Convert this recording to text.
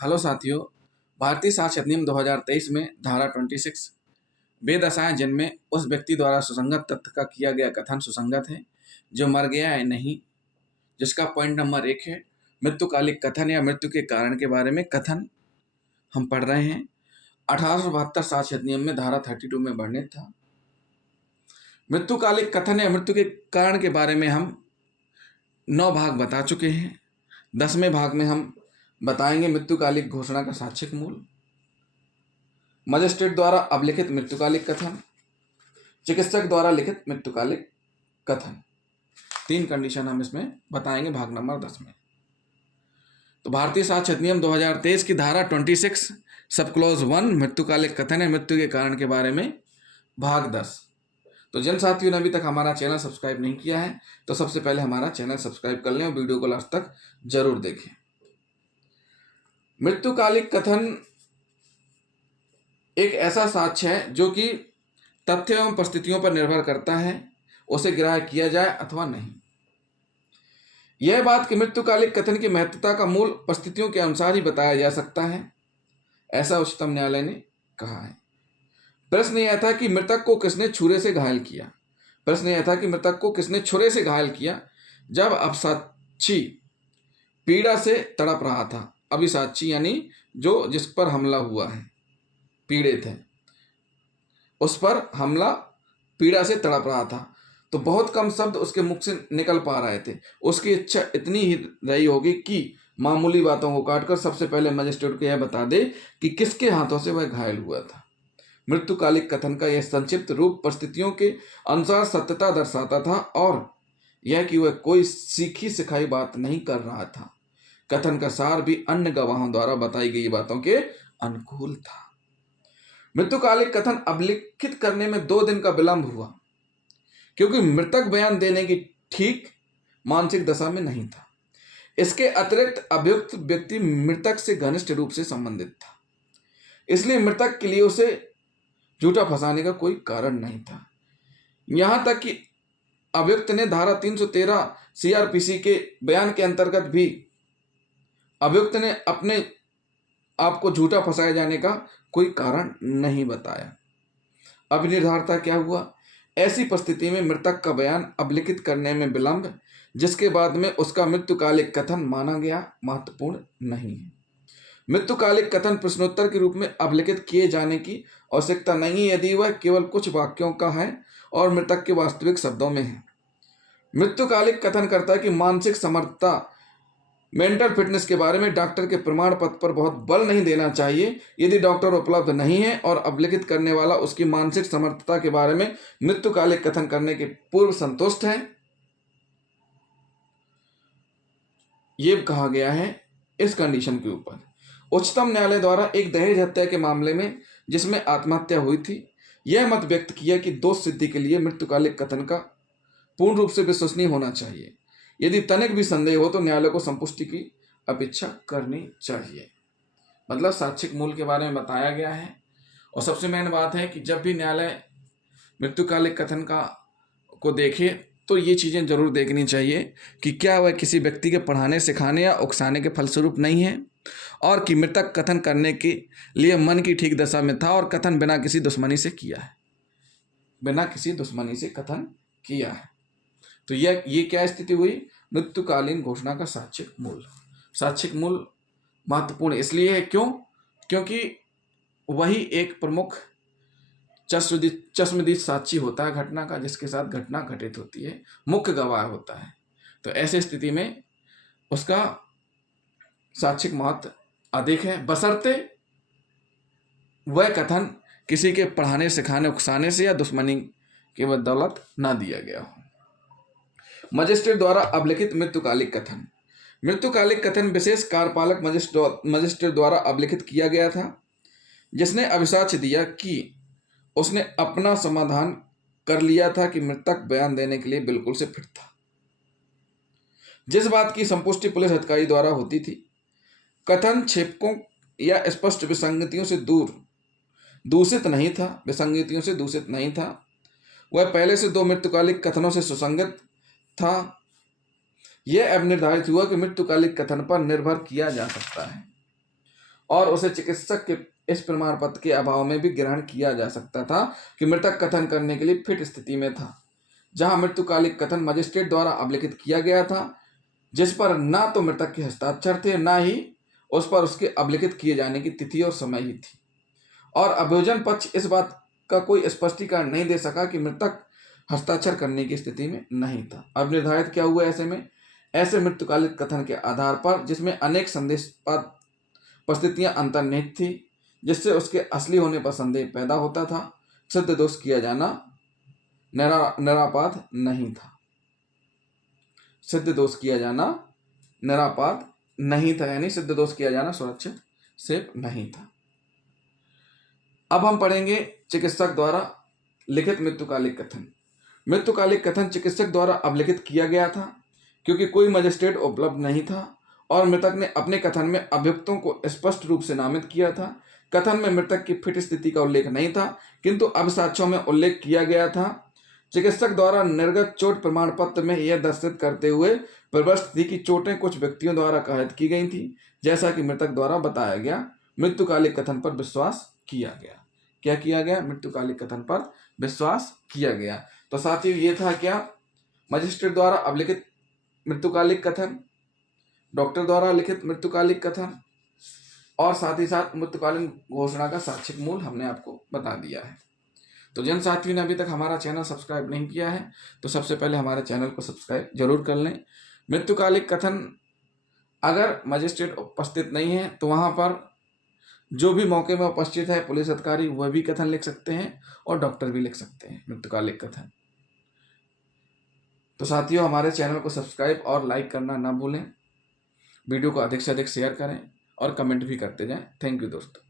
Hello साथियों। भारतीय साक्ष्य अधिनियम 2023 में धारा 26 बेदशाएं जिनमें उस व्यक्ति द्वारा सुसंगत तथ्य का किया गया कथन सुसंगत है जो मर गया है नहीं, जिसका पॉइंट नंबर 1 है मृत्युकालिक कथन या मृत्यु के कारण के बारे में कथन हम पढ़ रहे हैं। 1872 साक्ष्य अधिनियम में धारा 32 में वर्णित था। मृत्युकालिक कथन या मृत्यु के कारण के बारे में हम 9 भाग बता चुके हैं। 10वें भाग में हम बताएंगे मृत्युकालिक घोषणा का साक्ष्यिक मूल, मजिस्ट्रेट द्वारा अभिलिखित मृत्युकालिक कथन, चिकित्सक द्वारा लिखित मृत्युकालिक कथन। 3 कंडीशन हम इसमें बताएंगे भाग नंबर 10 में। तो भारतीय साक्ष्य अधिनियम 2023 की धारा 26 सब क्लॉज 1 मृत्युकालिक कथन है मृत्यु के कारण के बारे में भाग 10। तो जिन साथियों ने अभी तक हमारा चैनल सब्सक्राइब नहीं किया है तो सबसे पहले हमारा चैनल सब्सक्राइब कर लें और वीडियो को लास्ट तक जरूर देखें। मृत्युकालिक कथन एक ऐसा साक्ष्य है जो कि तथ्य एवं परिस्थितियों पर निर्भर करता है, उसे ग्राह्य किया जाए अथवा नहीं। यह बात कि मृत्युकालिक कथन की महत्वता का मूल परिस्थितियों के अनुसार ही बताया जा सकता है, ऐसा उच्चतम न्यायालय ने कहा है। प्रश्न यह था कि मृतक को किसने छुरे से घायल किया। प्रश्न यह था कि मृतक को किसने छुरे से घायल किया जब अभिसाक्षी पीड़ा से तड़प रहा था। अभिसाक्षी यानी जो जिस पर हमला हुआ है, पीड़ित है, उस पर हमला पीड़ा से तड़प रहा था, तो बहुत कम शब्द उसके मुख से निकल पा रहे थे। उसकी इच्छा इतनी ही रही होगी कि मामूली बातों को काटकर सबसे पहले मजिस्ट्रेट को यह बता दे कि किसके हाथों से वह घायल हुआ था। मृत्युकालिक कथन का यह संक्षिप्त रूप परिस्थितियों के अनुसार सत्यता दर्शाता था और यह कि वह कोई सीखी सिखाई बात नहीं कर रहा था। कथन का सार भी अन्य गवाहों द्वारा बताई गई बातों के अनुकूल था। मृत्युकालिक कथन अभिलिखित करने में 2 दिन का विलंब हुआ क्योंकि मृतक बयान देने की ठीक मानसिक दशा में नहीं था। इसके अतिरिक्त अभियुक्त व्यक्ति मृतक से घनिष्ठ रूप से संबंधित था, इसलिए मृतक के लिए उसे झूठा फंसाने का कोई कारण नहीं था। यहां तक कि अभियुक्त ने धारा 313 सीआरपीसी के बयान के अंतर्गत भी अभियुक्त ने अपने आप को झूठा फंसाए जाने का कोई कारण नहीं बताया। अभिनिर्धारता क्या हुआ? ऐसी परिस्थिति में मृतक का बयान अभिलिखित करने में विलंब, जिसके बाद में उसका मृत्युकालिक कथन माना गया, महत्वपूर्ण नहीं है। मृत्युकालिक कथन प्रश्नोत्तर के रूप में अभिलिखित किए जाने की आवश्यकता नहीं यदि वह केवल कुछ वाक्यों का है और मृतक के वास्तविक शब्दों में है। मृत्युकालिक कथन करता है कि मानसिक समर्थता, मेंटल फिटनेस के बारे में डॉक्टर के प्रमाण पत्र पर बहुत बल नहीं देना चाहिए। यदि डॉक्टर उपलब्ध नहीं है और अभिलिखित करने वाला उसकी मानसिक समर्थता के बारे में मृत्युकालिक कथन करने के पूर्व संतुष्ट है, ये कहा गया है इस कंडीशन के ऊपर। उच्चतम न्यायालय द्वारा एक दहेज हत्या के मामले में जिसमें आत्महत्या हुई थी, यह मत व्यक्त किया कि दोष सिद्धि के लिए मृत्युकालिक कथन का पूर्ण रूप से विश्वसनीय होना चाहिए। यदि तनिक भी संदेह हो तो न्यायालय को संपुष्टि की अपेक्षा करनी चाहिए। मतलब साक्ष्यिक मूल के बारे में बताया गया है। और सबसे मेन बात है कि जब भी न्यायालय मृत्युकालिक कथन को देखे तो ये चीज़ें जरूर देखनी चाहिए कि क्या वह किसी व्यक्ति के पढ़ाने सिखाने या उकसाने के फलस्वरूप नहीं है, और कि मृतक कथन करने के लिए मन की ठीक दशा में था और कथन बिना किसी दुश्मनी से किया है, बिना किसी दुश्मनी से कथन किया है। तो ये क्या स्थिति हुई? मृत्युकालीन घोषणा का साक्ष्यिक मूल। साक्ष्यिक मूल महत्वपूर्ण इसलिए है क्योंकि वही एक प्रमुख चश्मदीद साक्षी होता है घटना का, जिसके साथ घटना घटित होती है, मुख्य गवाह होता है। तो ऐसी स्थिति में उसका साक्ष्यिक महत्व अधिक है, बशर्ते वह कथन किसी के पढ़ाने सिखाने उकसाने से या दुश्मनी के बदौलत ना दिया गया हो। मजिस्ट्रेट द्वारा अभिलिखित मृत्युकालिक कथन। मृत्युकालिक कथन विशेष कार्यपालक मजिस्ट्रेट द्वारा अभिलिखित किया गया था, जिसने अभिसाक्ष्य दिया कि उसने अपना समाधान कर लिया था कि मृतक बयान देने के लिए बिल्कुल से फिट था। जिस बात की संपुष्टि पुलिस अधिकारी द्वारा होती थी, कथन क्षेपकों या स्पष्ट विसंगतियों से दूषित नहीं था। वह पहले से 2 मृत्युकालिक कथनों से सुसंगत था। यह अब निर्धारित हुआ कि मृत्युकालिक कथन पर निर्भर किया जा सकता है। और उसे चिकित्सक के इस प्रमाण पत्र के अभाव में भी ग्रहण किया जा सकता था कि मृतक कथन करने के लिए फिट स्थिति में था। जहां मृत्युकालिक कथन मजिस्ट्रेट द्वारा अभिलिखित किया गया था, जिस पर ना तो मृतक के हस्ताक्षर थे, ना ही उस पर उसके अभिलिखित किए जाने की तिथि और समय ही थी, और अभियोजन पक्ष इस बात का कोई स्पष्टीकरण नहीं दे सका कि मृतक हस्ताक्षर करने की स्थिति में नहीं था। अब निर्धारित क्या हुआ ऐसे में? ऐसे मृत्युकालिक कथन के आधार पर, जिसमें अनेक संदेहास्पद परिस्थितियां अंतर्निहित थी, जिससे उसके असली होने पर संदेह पैदा होता था, सिद्ध दोष किया जाना निरापाद नहीं था। सिद्ध दोष किया जाना निरापाद नहीं था, यानी सिद्ध दोष किया जाना सुरक्षित सेफ नहीं था। अब हम पढ़ेंगे चिकित्सक द्वारा लिखित मृत्युकालिक कथन। मृत्युकालिक कथन चिकित्सक द्वारा अभिलिखित किया गया था क्योंकि कोई मजिस्ट्रेट उपलब्ध नहीं था और मृतक ने अपने कथन में अभियुक्तों को स्पष्ट रूप से नामित किया था। कथन में मृतक की फिट स्थिति का उल्लेख नहीं था, किंतु अब साक्ष्यों में उल्लेख किया गया था। चिकित्सक द्वारा निर्गत चोट प्रमाण पत्र में यह दर्शित करते हुए प्रविष्ट थी कि चोटें कुछ व्यक्तियों द्वारा कायद की गई थी, जैसा कि मृतक द्वारा बताया गया। मृत्युकालिक कथन पर विश्वास किया गया। क्या किया गया? मृत्युकालिक कथन पर विश्वास किया गया। तो साथियों, ये था क्या? मजिस्ट्रेट द्वारा अभिलिखित मृत्युकालिक कथन, डॉक्टर द्वारा लिखित मृत्युकालिक कथन, और साथ ही साथ मृत्युकालीन घोषणा का साक्षिक मूल हमने आपको बता दिया है। तो जिन साथियों ने अभी तक हमारा चैनल सब्सक्राइब नहीं किया है, तो सबसे पहले हमारे चैनल को सब्सक्राइब जरूर कर लें। मृत्युकालिक कथन अगर मजिस्ट्रेट उपस्थित नहीं है तो वहाँ पर जो भी मौके में उपस्थित है पुलिस अधिकारी, वह भी कथन लिख सकते हैं और डॉक्टर भी लिख सकते हैं मृत्युकालिक कथन। तो साथियों, हमारे चैनल को सब्सक्राइब और लाइक करना ना भूलें। वीडियो को अधिक से अधिक शेयर करें और कमेंट भी करते जाएं। थैंक यू दोस्तों।